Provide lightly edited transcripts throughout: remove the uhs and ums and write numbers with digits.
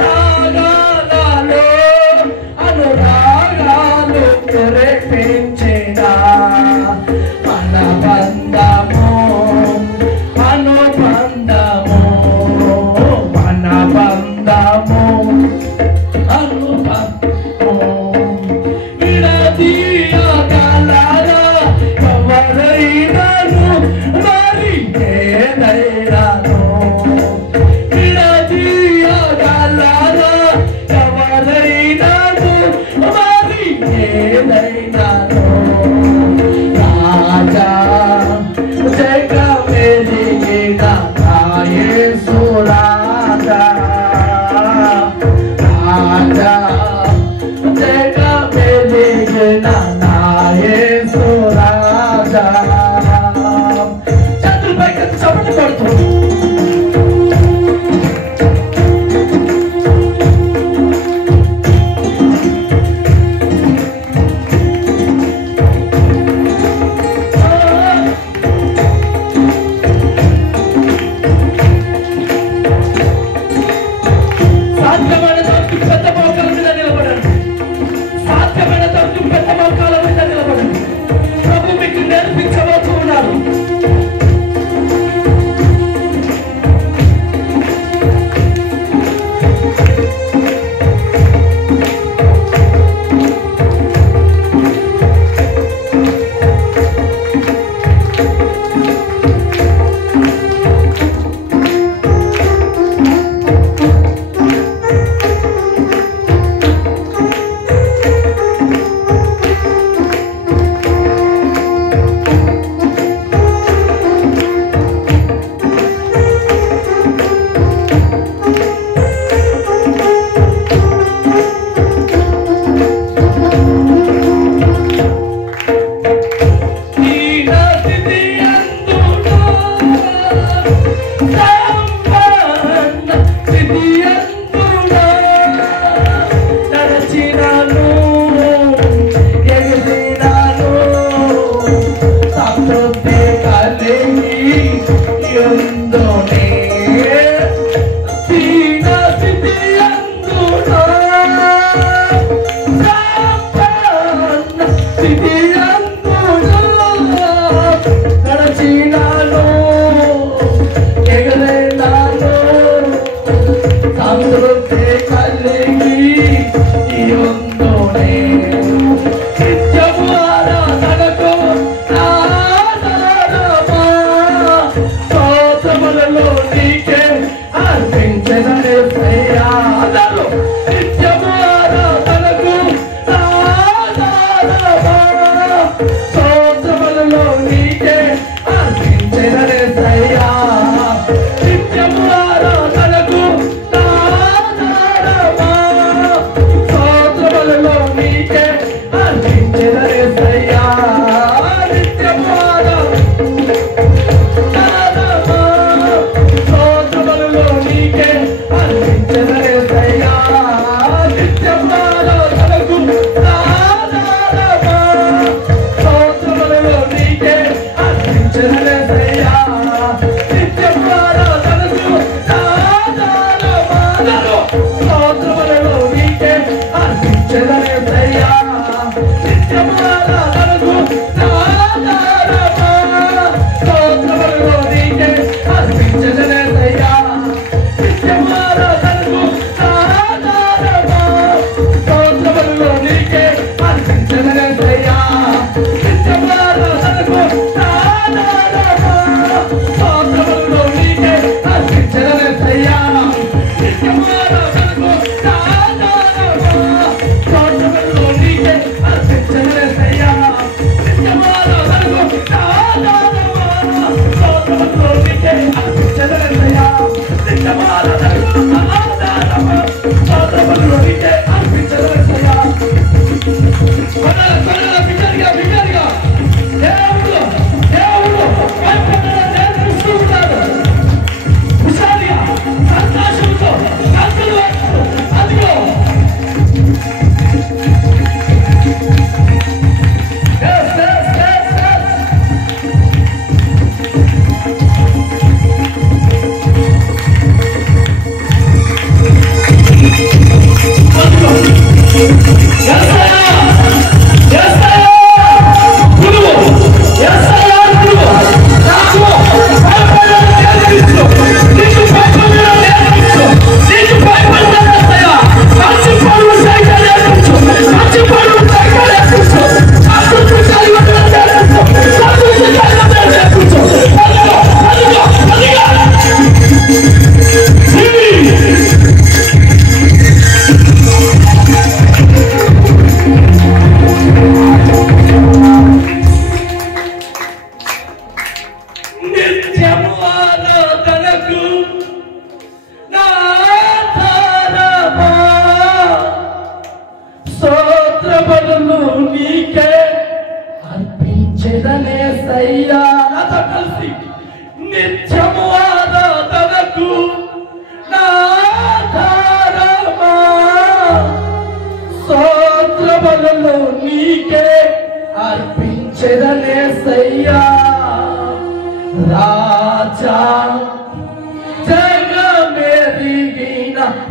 రాగాలలో అనురాగాలు కురిపించేనా మన బంధము అనుబంధము మన బంధము అనుబంధము విడదీయగలరా ఎవరైనాను మరి ఏదైనాను విడదీయగలరా ఎవరైనాను మరి ఏదైనాను రాజా జగమెదిగిన నా యేసు రాజా రాజా జగమెదిగిన నా యేసు రాజా చేతులు పైకి చప్పట్లు కొడుతూ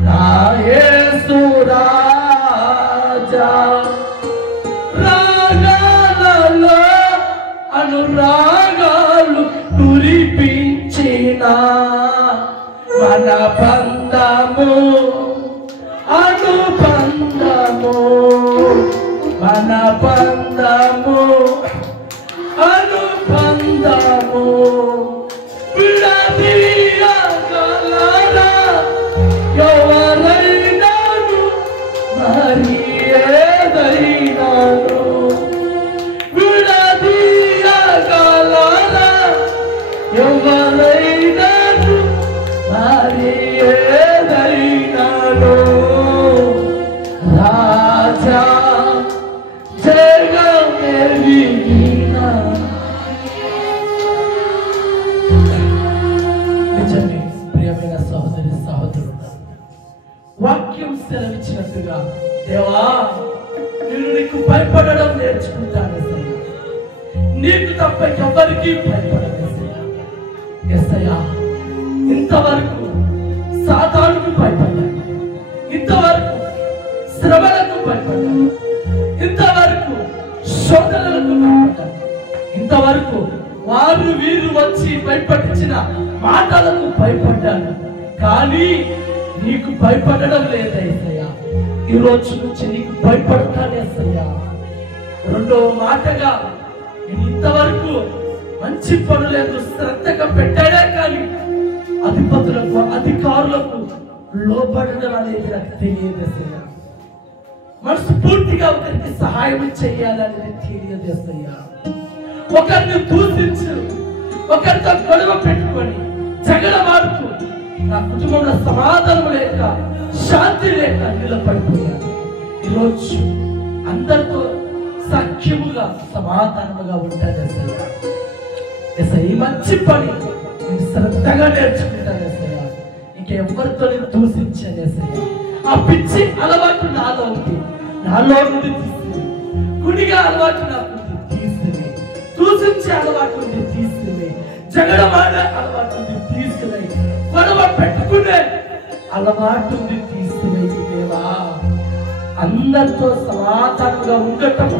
నా యేసు రాజా. రాగాలలో అనురాగాలు కురిపించిన మన బంధము అనుబంధము, మన బంధము అనుబంధము విడదీయగలరా ఎవరైనాను మరి ఏదైనాను, విడదీయగలరా ఎవరైనాను మరి ఏదైనాను. రాజా జగమెరిగిన నిజమే ప్రియమైన సహోదరి సహోదరుడు, వాక్యం సెలవిచ్చినట్టుగా దేవా నేను నీకు భయపడడం నేర్చుకుంటాను. నీకు తప్ప ఎవరికి భయపడలేసయ్యా. యేసయ్యా ఇంతవరకు సాతానుకు భయపడ్డాను, ఇంతవరకు శ్రమలకు భయపడ్డాను, ఇంతవరకు శోధనలకు భయపడ్డాను, ఇంతవరకు వారు వీరు వచ్చి భయపడించిన మాటలకు భయపడ్డాను. కానీ నీకు భయపడడం లేదయ్యా. ఈ రోజు నుంచి నీకు భయపడతానేసయ్యా. రెండవ మాటగా నేను ఇంతవరకు మంచి పనులేదు శ్రద్ధగా పెట్టాడే కానీ అధిపతులకు అధికారులకు లోబడడం అనేది నాకు తెలియదేసయ్యా. మనస్ఫూర్తిగా ఒకరికి సహాయం చేయాలనేది తెలియదేసయ్యా. ఒకరిని దూషించు, ఒకరితో గొడవ పెట్టుకొని జగడమాడుతూ నా కుటుంబంలో సమాధానం లేక శాంతి లేక నిలబడిపోయాను. ఈరోజు అందరితో సఖ్యముగా సమాధానముగా ఉంటాను. ఈ మంచి పని నేను శ్రద్ధగా నేర్చుకుంటాను. ఇంకెవరితో నేను దూషించాను. ఆ పిచ్చి అలవాటు నాలో ఉంది, నాలో నుండి తీస్తుంది. గుడిగా అలవాటు నాకు తీస్తుంది, దూషించే అలవాటు ఉంది తీస్తుంది, జగడమాడే అలవాటు ఉంది తీస్తుంది, గొడవ పెట్టుకునే అలవాటు ఉంది తీస్తుంది. దేవా అందరితో సమాధానంగా ఉండటం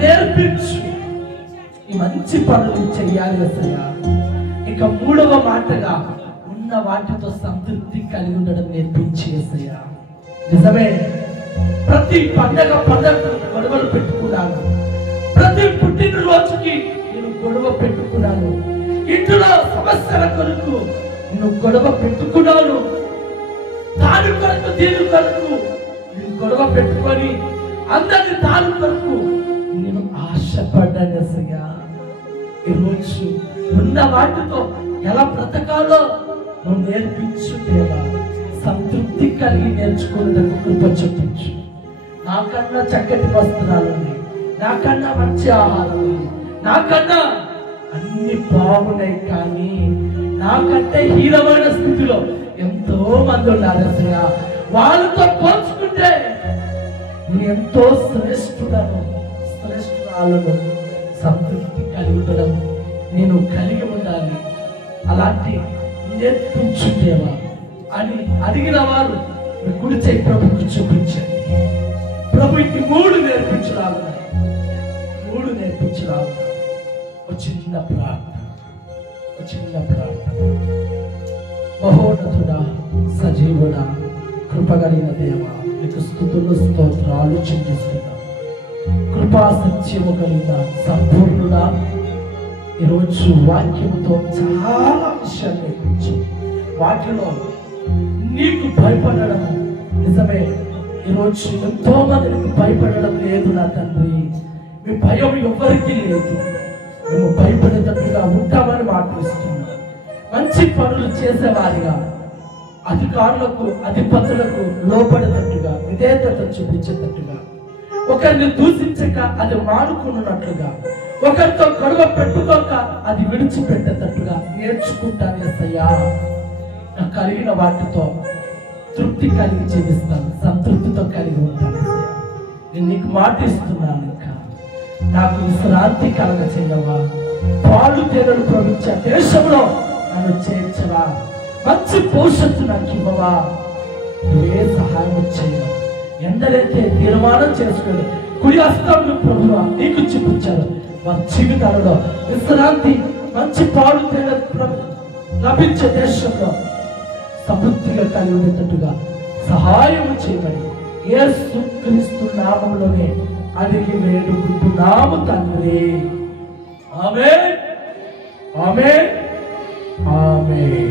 నేర్పించు. ఈ మంచి పనులు చెయ్యాలి అసలు. ఇక మూడవ మాటగా ఉన్న వాటితో సంతృప్తి కలిగి ఉండడం నేర్పించి అసయ్యా. నిజమే ప్రతి పండగ గొడవలు పెట్టుకున్నాను, ప్రతి పుట్టినరోజుకి నేను గొడవ పెట్టుకున్నాను, ఇంట్లో సమస్యల కొరకు నేను గొడవ పెట్టుకున్నాను, దాని కొరకు దీని కొరకు నేను గొడవ పెట్టుకొని అందరి దాని కొరకు నేను ఆశపడ్డాను అసగా. ఈరోజు ఉన్న వాటితో ఎలా బ్రతకాలో నువ్వు నేర్పించు దేవా. సంతృప్తి కలిగి నేర్చుకునేందుకు కృప చూపించు. నాకన్నా చక్కటి వస్త్రాలు ఉన్నాయి, నాకన్నా మంచి ఆహారం ఉంది, నాకన్నా అన్ని బాగున్నాయి, కానీ నాకంటే హీనమైన స్థితిలో ఎంతో మంది ఉన్నారు అసలు. వాళ్ళతో పోల్చుకుంటే నేను ఎంతో శ్రేష్ఠురాలను. సంతృప్తి కలిగి ఉండడం నేను కలిగి ఉండాలి. అలాంటి నేర్పించు దేవా అని అడిగిన వారు మీ కుడి చేయి ప్రభుకు చూపించండి. ప్రభు ఇంటి మూడు నేర్పించరావు. ఒక చిన్న ప్రార్థన. మహోన్నతుడా, సజీవుడా, కృపగలిగిన దేవా, నీకు స్తుతులు స్తోత్రాలు చెల్లిస్తున్నాం. కృపా సత్యము కలిగిన సంపూర్ణుడా, ఈరోజు వాక్యముతో చాలా విషయాలు నేర్పించు. వాటిలో నీకు భయపడడం నిజమే. ఈరోజు ఎంతో మందికి భయపడడం లేదు నా తండ్రి. మీ భయం ఎవరికి లేదు. మేము భయపడేటట్టుగా ఉంటామని మాట్లాడుతున్నాం. మంచి పనులు చేసేవారిగా, అధికారులకు అధిపతులకు లోపడేటట్టుగా, విధేయత చూపించేటట్టుగా, ఒకరిని దూషించక అది మానుకున్నట్లుగా, ఒకరితో గొడవ పెట్టుకోక అది విడిచిపెట్టేటట్టుగా నేర్చుకుంటాను యేసయ్యా. నాకు కలిగిన వాటితో తృప్తి కలిగి జీవిస్తాను, సంతృప్తితో కలిగి ఉంటాను యేసయ్యా. నేను నీకు మాటిస్తున్నాను. ఇంకా నాకు విశ్రాంతి కలగ చేయవా, పాలు తేనెలు ప్రవహించే దేశంలో నన్ను చేర్చవా, మంచి భవిష్యత్తు నాకు ఇవ్వవా. నువ్వే సహాయం చేయాలి. ఎందరైతే తీర్మానం చేసుకుని కుడి హస్తంలో ప్రభువా నీకు చూపించారు, వారి జీవితాలలో విశ్రాంతి మంచి పాడు తేడా లభించే దేశంలో సమృద్ధిగా కలిగి ఉండేటట్టుగా సహాయం చేయమని యేసుక్రీస్తు నామములోనే అడిగి వేడుకుంటున్నాము తండ్రి. ఆమేన్, ఆమేన్, ఆమేన్.